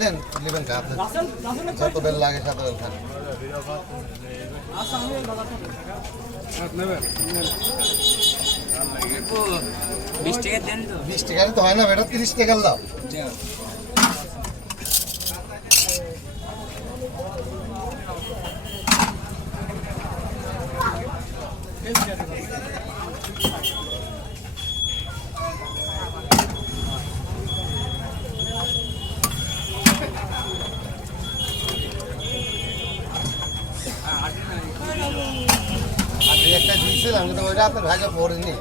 নেন নেবেন কা আপনি যত বেল লাগে সাত বেল খান নেবেন 20 টাকা দেন তো 20 টাকা তো হয় না বেটা 30 টাকা লাও একটা দিয়েছিলাম কিন্তু ওইটা আপনার ভাইকে পড়েনি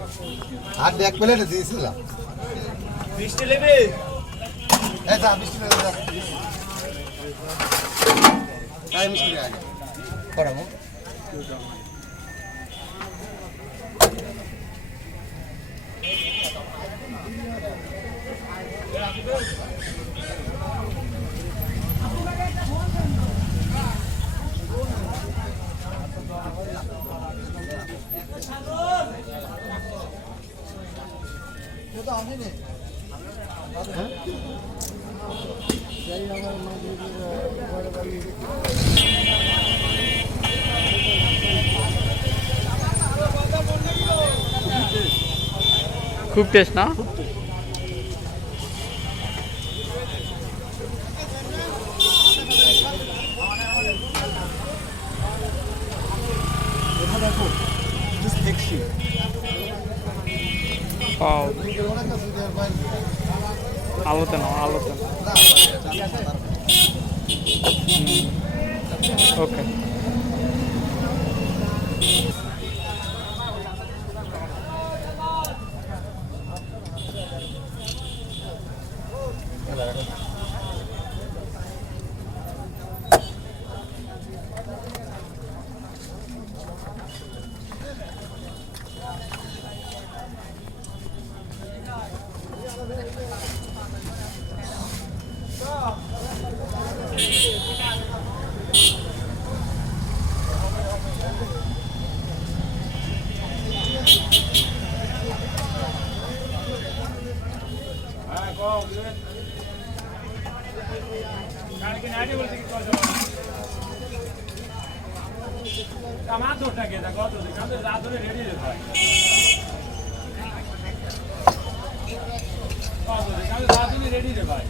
আর এক প্লেট দিয়েছিলাম 20 টাকা নেবে এই যা 20 টাকা যা তাই মিষ্টি আগে পড়াবো খুব টেস্ট না আলোতে না আলোতে ওকে রেডি রে ভাই